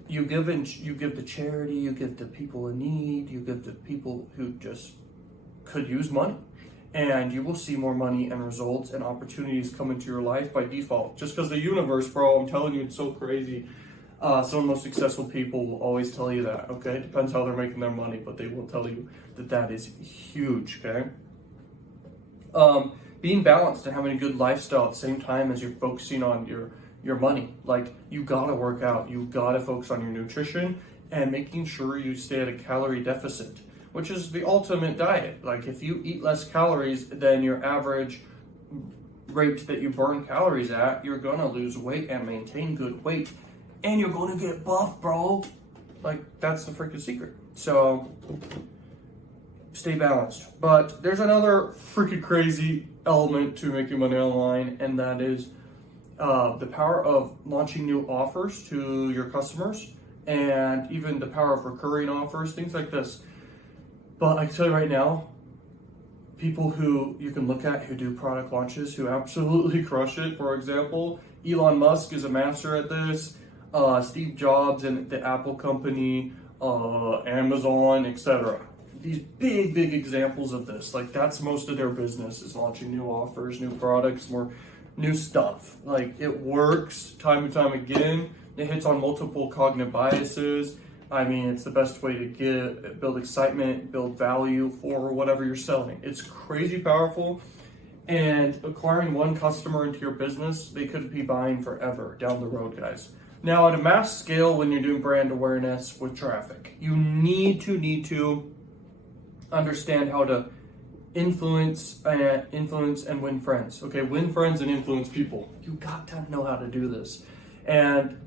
you give to charity, you give to people in need, you give to people who just could use money. and you will see more money and results and opportunities come into your life by default. Just because the universe, bro, I'm telling you, it's so crazy. Some of the most successful people will always tell you that, okay? Depends how they're making their money, but they will tell you that that is huge, okay? Being balanced and having a good lifestyle at the same time as you're focusing on your money. Like, you gotta work out, you gotta focus on your nutrition and making sure you stay at a calorie deficit, which is the ultimate diet. Like, if you eat less calories than your average rate that you burn calories at, you're gonna lose weight and maintain good weight. And you're gonna get buff, bro. Like, that's the freaking secret. So, stay balanced. But there's another freaking crazy element to making money online, and that is the power of launching new offers to your customers, and even the power of recurring offers, things like this. But I can tell you right now, people who you can look at who do product launches who absolutely crush it. For example, Elon Musk is a master at this. Steve Jobs and the Apple company, Amazon, etc. These big examples of this. Like, that's most of their business, is launching new offers, new products, more new stuff. Like, it works time and time again. It hits on multiple cognitive biases. I mean, it's the best way to build excitement, build value for whatever you're selling. It's crazy powerful. And acquiring one customer into your business, they could be buying forever down the road, guys. Now, at a mass scale, when you're doing brand awareness with traffic, you need to understand how to influence and win friends. Okay, win friends and influence people. You got to know how to do this. And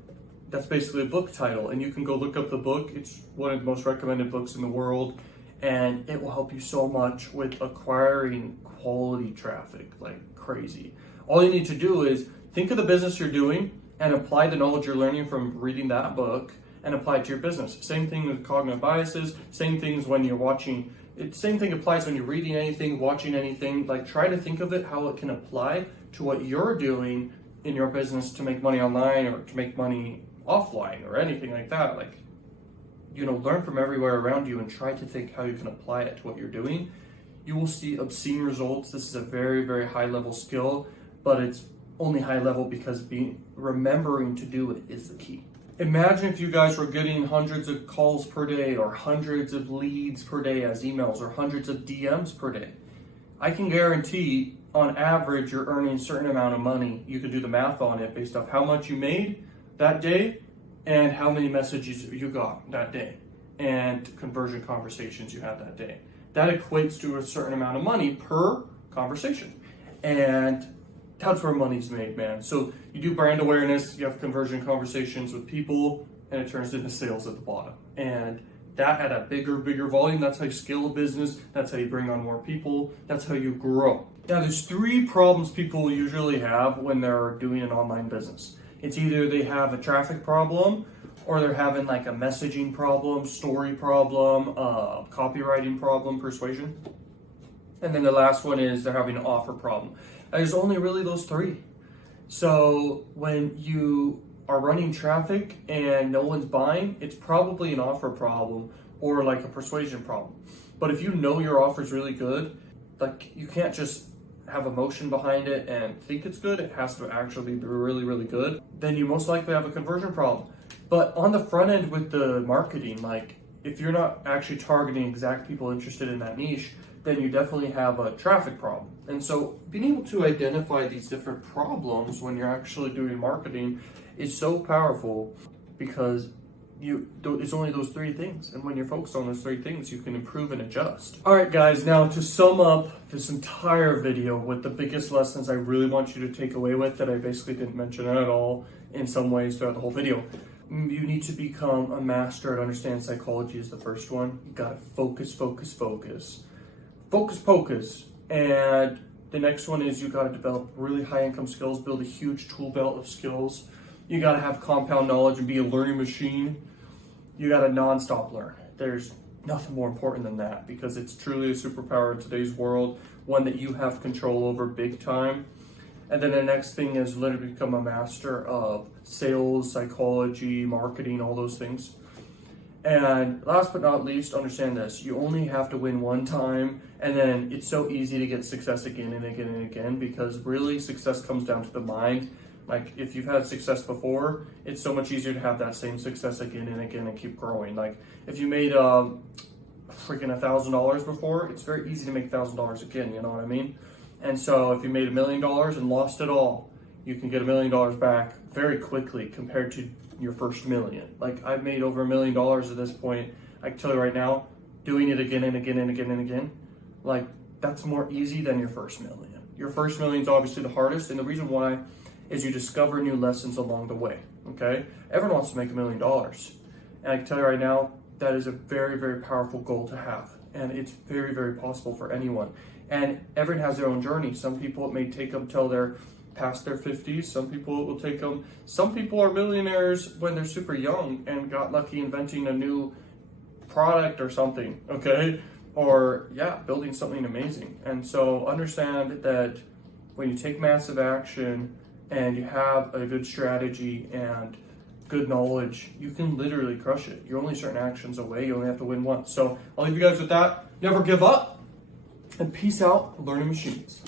that's basically a book title. And you can go look up the book. It's one of the most recommended books in the world. And it will help you so much with acquiring quality traffic like crazy. All you need to do is think of the business you're doing and apply the knowledge you're learning from reading that book and apply it to your business. Same thing with cognitive biases, same things when you're watching, same thing applies when you're reading anything, watching anything. Like, try to think of it how it can apply to what you're doing in your business to make money online or to make money offline or anything like that. Like, learn from everywhere around you and try to think how you can apply it to what you're doing. You will see obscene results. This is a very high level skill, but it's only high level because remembering to do it is the key. Imagine if you guys were getting hundreds of calls per day or hundreds of leads per day as emails or hundreds of DMs per day. I can guarantee on average you're earning a certain amount of money. You could do the math on it based off how much you made that day and how many messages you got that day and conversion conversations you had that day. That equates to a certain amount of money per conversation. And that's where money's made, man. So you do brand awareness, you have conversion conversations with people, and it turns into sales at the bottom. And that at a bigger volume, that's how you scale a business, that's how you bring on more people, that's how you grow. Now, there's 3 problems people usually have when they're doing an online business. It's either they have a traffic problem, or they're having like a messaging problem, story problem, copywriting problem, persuasion. And then the last one is they're having an offer problem. There's only really those 3. So when you are running traffic and no one's buying, it's probably an offer problem or like a persuasion problem. But if you know your offer is really good, like, you can't just have emotion behind it and think it's good. It has to actually be really good. Then you most likely have a conversion problem. But on the front end with the marketing, like, if you're not actually targeting exact people interested in that niche, then you definitely have a traffic problem. And so being able to identify these different problems when you're actually doing marketing is so powerful, because it's only those 3 things. And when you're focused on those 3 things, you can improve and adjust. All right, guys, now to sum up this entire video with the biggest lessons I really want you to take away with that I basically didn't mention at all in some ways throughout the whole video. You need to become a master at understanding psychology is the first one. You gotta focus. Focus. And the next one is you gotta develop really high income skills, build a huge tool belt of skills. You gotta have compound knowledge and be a learning machine. You gotta non-stop learn. There's nothing more important than that, because it's truly a superpower in today's world, one that you have control over big time. And then the next thing is literally become a master of sales, psychology, marketing, all those things. And last but not least, understand this. You only have to win one time, and then it's so easy to get success again and again and again, because really success comes down to the mind. Like if you've had success before, it's so much easier to have that same success again and again and keep growing. Like if you made freaking $1,000 before, it's very easy to make $1,000 again, you know what I mean? And so if you made $1 million and lost it all, you can get $1 million back very quickly compared to your first million. Like I've made over $1 million at this point. I can tell you right now, doing it again and again and again and again, like that's more easy than your first million. Your first million is obviously the hardest, and the reason why is you discover new lessons along the way, okay? Everyone wants to make $1 million. And I can tell you right now, that is a very, very powerful goal to have. And it's very, very possible for anyone. And everyone has their own journey. Some people, it may take them till they're past their 50s. Some people, it will take them. Some people are millionaires when they're super young and got lucky inventing a new product or something, okay? Or, yeah, building something amazing. And so understand that when you take massive action and you have a good strategy and good knowledge, you can literally crush it. You're only certain actions away. You only have to win once. So I'll leave you guys with that. Never give up. And peace out, learning machines.